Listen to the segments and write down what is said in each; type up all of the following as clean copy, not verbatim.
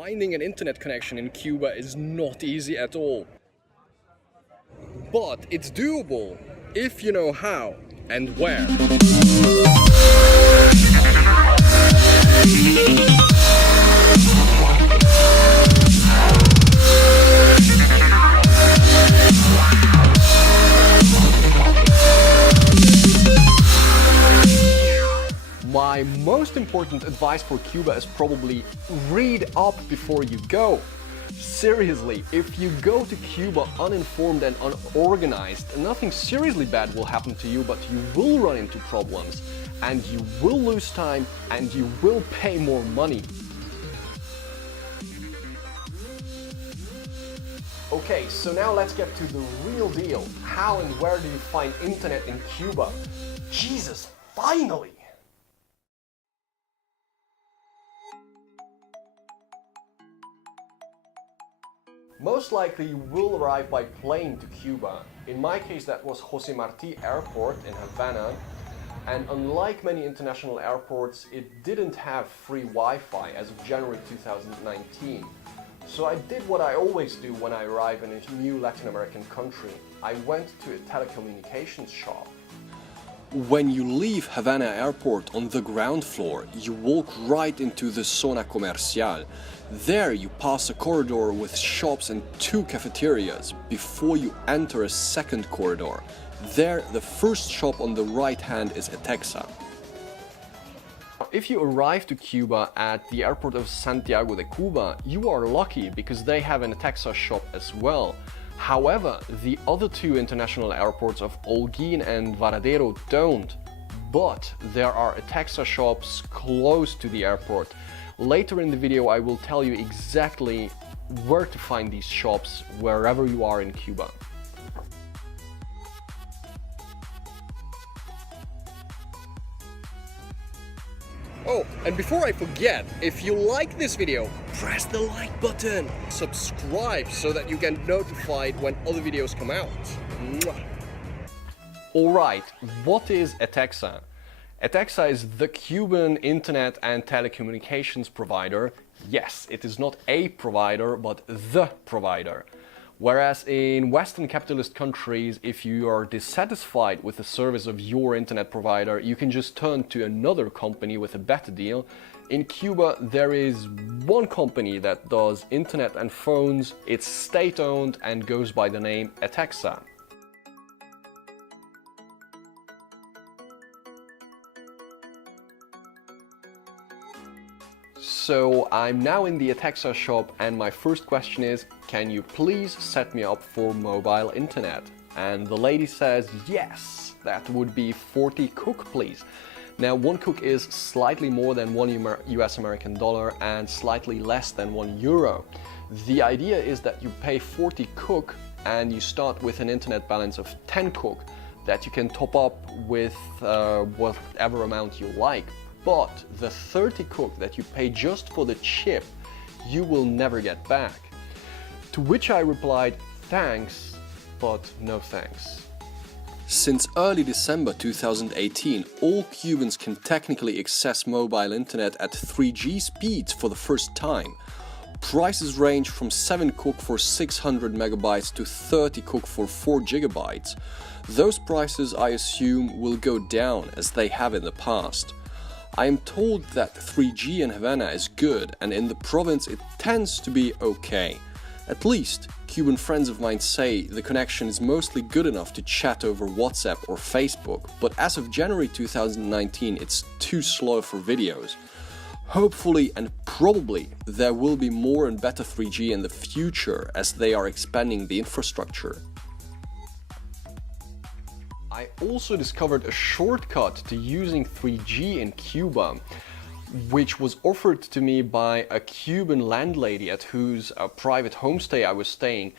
Finding an internet connection in Cuba is not easy at all. But it's doable if you know how and where. My most important advice for Cuba is probably read up before you go. Seriously, if you go to Cuba uninformed and unorganized, nothing seriously bad will happen to you, but you will run into problems, and you will lose time, and you will pay more money. Okay, so now let's get to the real deal. How and where do you find internet in Cuba? Jesus, finally! Most likely you will arrive by plane to Cuba. In my case that was Jose Marti Airport in Havana, and unlike many international airports, it didn't have free Wi-Fi as of January 2019. So I did what I always do when I arrive in a new Latin American country. I went to a telecommunications shop. When you leave Havana Airport on the ground floor, you walk right into the Zona Comercial. There you pass a corridor with shops and 2 cafeterias before you enter a second corridor. There, the first shop on the right hand is ETECSA. If you arrive to Cuba at the airport of Santiago de Cuba, you are lucky because they have an ETECSA shop as well. However, the other 2 international airports of Holguín and Varadero don't. But there are ETECSA shops close to the airport. Later in the video I will tell you exactly where to find these shops wherever you are in Cuba. Oh, and before I forget, if you like this video, press the like button. Subscribe so that you get notified when other videos come out. Alright, what is ETECSA? ETECSA is the Cuban internet and telecommunications provider. Yes, it is not a provider, but the provider. Whereas in Western capitalist countries, if you are dissatisfied with the service of your internet provider, you can just turn to another company with a better deal. In Cuba, there is one company that does internet and phones. It's state-owned and goes by the name ETECSA. So I'm now in the ETECSA shop and my first question is, can you please set me up for mobile internet? And the lady says, yes, that would be 40 kuk please. Now 1 kuk is slightly more than $1 American dollar and slightly less than €1. The idea is that you pay 40 kuk and you start with an internet balance of 10 kuk that you can top up with whatever amount you like. But the 30 kuk that you pay just for the chip, you will never get back. To which I replied, thanks, but no thanks. Since early December 2018, all Cubans can technically access mobile internet at 3G speeds for the first time. Prices range from 7 kuk for 600 megabytes to 30 kuk for 4 gigabytes. Those prices, I assume, will go down as they have in the past. I am told that 3G in Havana is good, and in the province it tends to be okay. At least, Cuban friends of mine say the connection is mostly good enough to chat over WhatsApp or Facebook, but as of January 2019 it's too slow for videos. Hopefully and probably there will be more and better 3G in the future as they are expanding the infrastructure. I also discovered a shortcut to using 3G in Cuba, which was offered to me by a Cuban landlady at whose private homestay I was staying.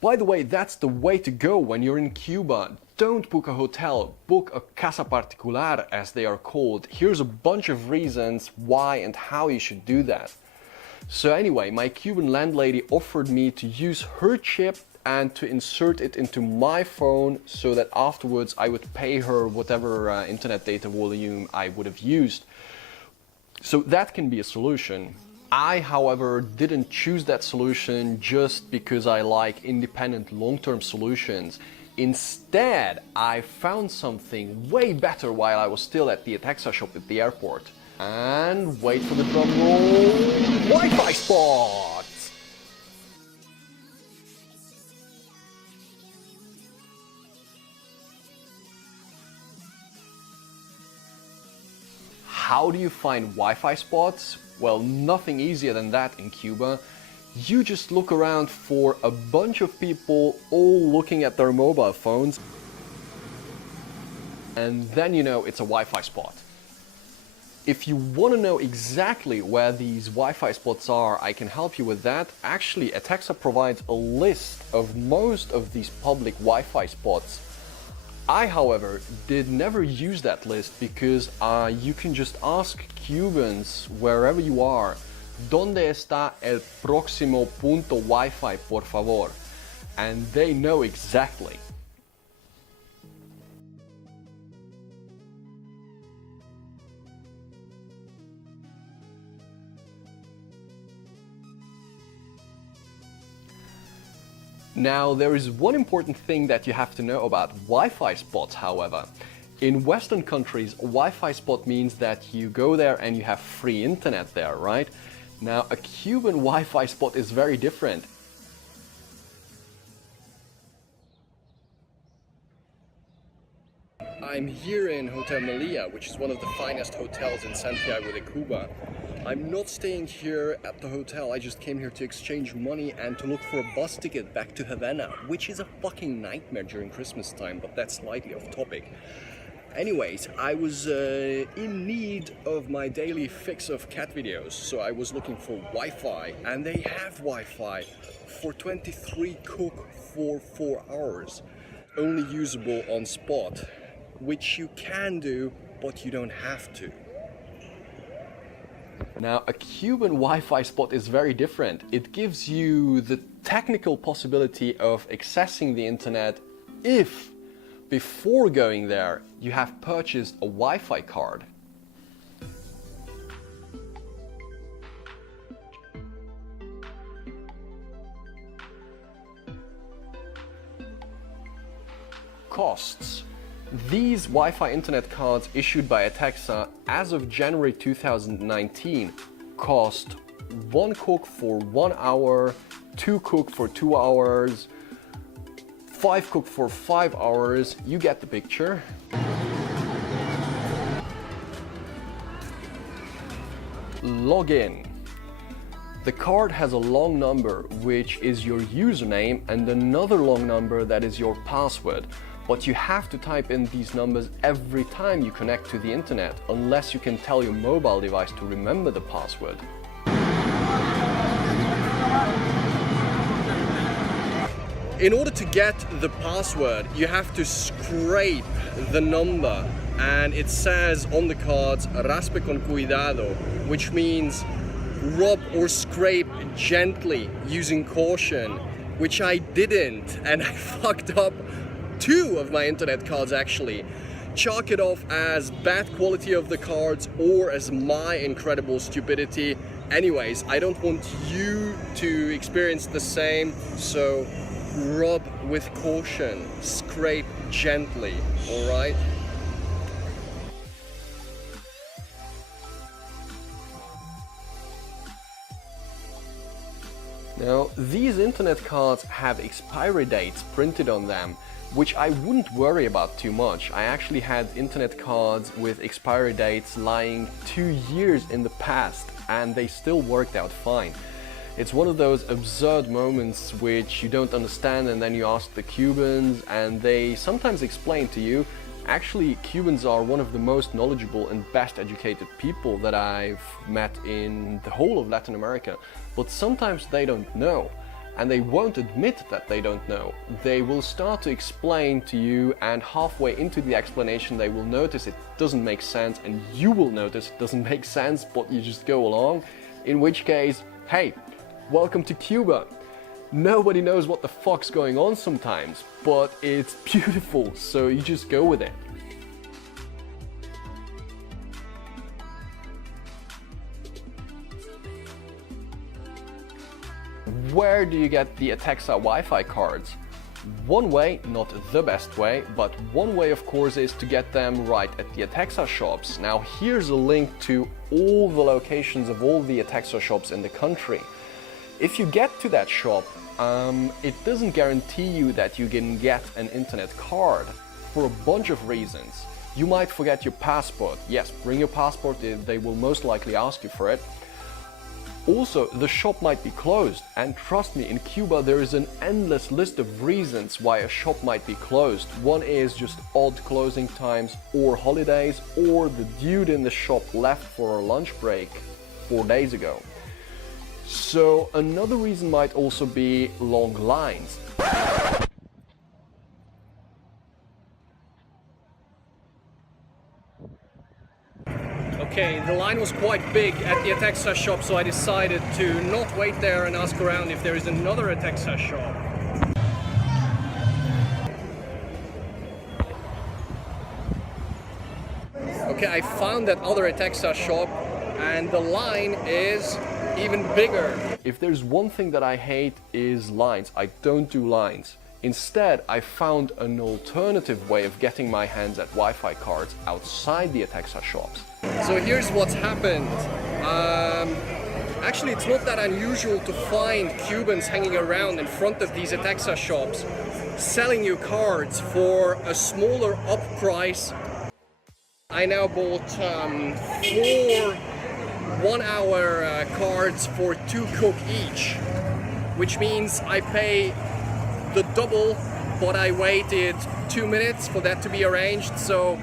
By the way, that's the way to go when you're in Cuba. Don't book a hotel, book a casa particular as they are called. Here's a bunch of reasons why and how you should do that. So anyway, my Cuban landlady offered me to use her chip and to insert it into my phone so that afterwards I would pay her whatever internet data volume I would have used. So that can be a solution. I, however, didn't choose that solution just because I like independent long-term solutions. Instead, I found something way better while I was still at the ETECSA shop at the airport. And wait for the drum roll, Wi-Fi spot! How do you find Wi-Fi spots? Well, nothing easier than that in Cuba. You just look around for a bunch of people all looking at their mobile phones, and then you know it's a Wi-Fi spot. If you want to know exactly where these Wi-Fi spots are, I can help you with that. Actually, ETECSA provides a list of most of these public Wi-Fi spots. I, however, did never use that list because you can just ask Cubans wherever you are, ¿Dónde está el próximo punto Wi-Fi, por favor? And they know exactly. Now, there is one important thing that you have to know about Wi-Fi spots, however. In Western countries, a Wi-Fi spot means that you go there and you have free internet there, right? Now, a Cuban Wi-Fi spot is very different. I'm here in Hotel Melia, which is one of the finest hotels in Santiago de Cuba. I'm not staying here at the hotel, I just came here to exchange money and to look for a bus ticket back to Havana, which is a fucking nightmare during Christmas time, but that's slightly off topic. Anyways, I was in need of my daily fix of cat videos, so I was looking for Wi-Fi, and they have Wi-Fi for 23 kuk for 4 hours, only usable on spot, which you can do, but you don't have to. Now, a Cuban Wi-Fi spot is very different. It gives you the technical possibility of accessing the internet if, before going there, you have purchased a Wi-Fi card. Costs. These Wi-Fi internet cards issued by ETECSA as of January 2019 cost 1 kuk for 1 hour, 2 kuk for 2 hours, 5 kuk for 5 hours, you get the picture. Login. The card has a long number, which is your username, and another long number that is your password. But you have to type in these numbers every time you connect to the internet, unless you can tell your mobile device to remember the password. In order to get the password, you have to scrape the number, and it says on the cards, raspe con cuidado, which means rub or scrape gently using caution, which I didn't, and I fucked up 2 of my internet cards actually. Chalk it off as bad quality of the cards or as my incredible stupidity. Anyways, I don't want you to experience the same, so rub with caution, scrape gently, alright? Now, these internet cards have expiry dates printed on them, which I wouldn't worry about too much. I actually had internet cards with expiry dates lying 2 years in the past, and they still worked out fine. It's one of those absurd moments which you don't understand, and then you ask the Cubans and they sometimes explain to you. Actually, Cubans are one of the most knowledgeable and best educated people that I've met in the whole of Latin America, but sometimes they don't know. And they won't admit that they don't know. They will start to explain to you, and halfway into the explanation they will notice it doesn't make sense, and you will notice it doesn't make sense, but you just go along. In which case, hey, welcome to Cuba. Nobody knows what the fuck's going on sometimes, but it's beautiful, so you just go with it. where do you get the ETECSA Wi-Fi cards? One way, not the best way, but one way of course is to get them right at the ETECSA shops. Now here's a link to all the locations of all the ETECSA shops in the country. If you get to that shop, it doesn't guarantee you that you can get an internet card for a bunch of reasons. You might forget your passport. Yes, bring your passport, they will most likely ask you for it. Also, the shop might be closed, and trust me, in Cuba there is an endless list of reasons why a shop might be closed. One is just odd closing times or holidays, or the dude in the shop left for a lunch break 4 days ago. So another reason might also be long lines. Okay, the line was quite big at the ETECSA shop, so I decided to not wait there and ask around if there is another ETECSA shop. Okay, I found that other ETECSA shop and the line is even bigger. If there's one thing that I hate is lines. I don't do lines. Instead, I found an alternative way of getting my hands at Wi-Fi cards outside the ETECSA shops. So here's what's happened. Actually, it's not that unusual to find Cubans hanging around in front of these ETECSA shops selling you cards for a smaller up price. I now bought 4 1-hour cards for 2 cook each, which means I pay the double, but I waited 2 minutes for that to be arranged, so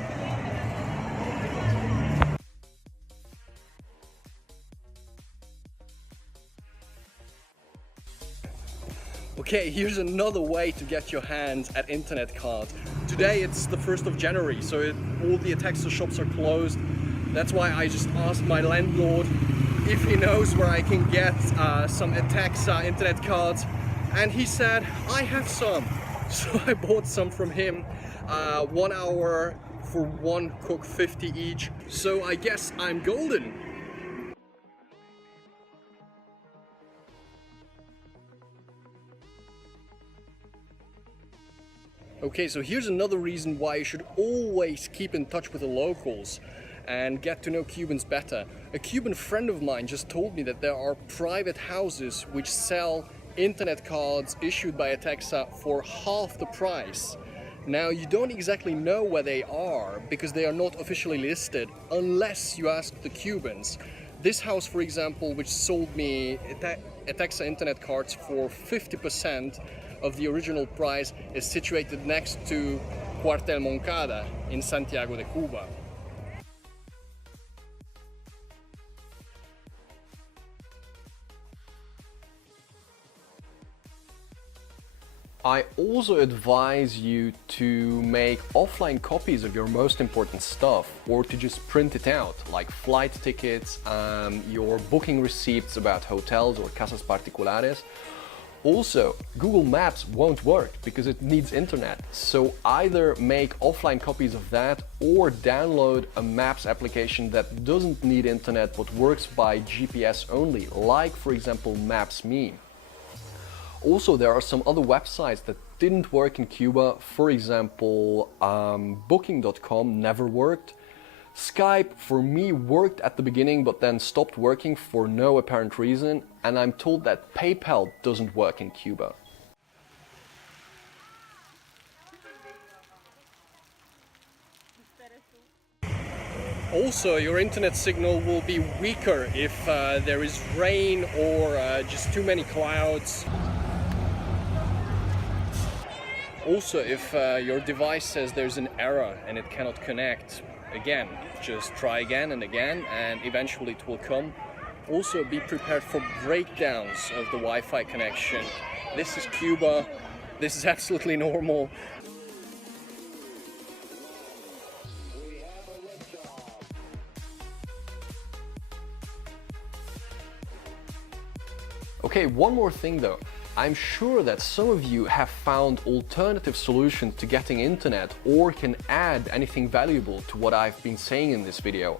okay, here's another way to get your hands at internet cards. Today it's the 1st of January, so all the ETECSA shops are closed. That's why I just asked my landlord if he knows where I can get some ETECSA internet cards, and he said, I have some. So I bought some from him, 1 hour for 1 cook 50 each. So I guess I'm golden. Okay, so here's another reason why you should always keep in touch with the locals and get to know Cubans better. A Cuban friend of mine just told me that there are private houses which sell internet cards issued by ETECSA for half the price. Now, you don't exactly know where they are because they are not officially listed unless you ask the Cubans. This house, for example, which sold me ETECSA internet cards for 50% of the original price, is situated next to Cuartel Moncada in Santiago de Cuba. I also advise you to make offline copies of your most important stuff, or to just print it out, like flight tickets, your booking receipts about hotels or casas particulares. Also, Google Maps won't work because it needs internet, so either make offline copies of that or download a Maps application that doesn't need internet but works by GPS only, like for example Maps.me. Also, there are some other websites that didn't work in Cuba. For example, Booking.com never worked. Skype, for me, worked at the beginning but then stopped working for no apparent reason. And I'm told that PayPal doesn't work in Cuba. Also, your internet signal will be weaker if there is rain or just too many clouds. Also, if your device says there's an error and it cannot connect, again, just try again and again and eventually it will come. Also, be prepared for breakdowns of the Wi-Fi connection. This is Cuba. This is absolutely normal. Okay, one more thing though. I'm sure that some of you have found alternative solutions to getting internet or can add anything valuable to what I've been saying in this video.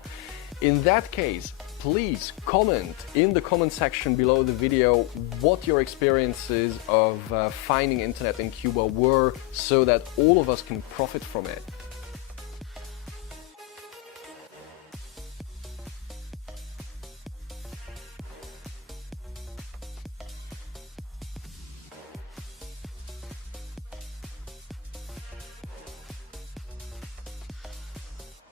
In that case, please comment in the comment section below the video what your experiences of finding internet in Cuba were, so that all of us can profit from it.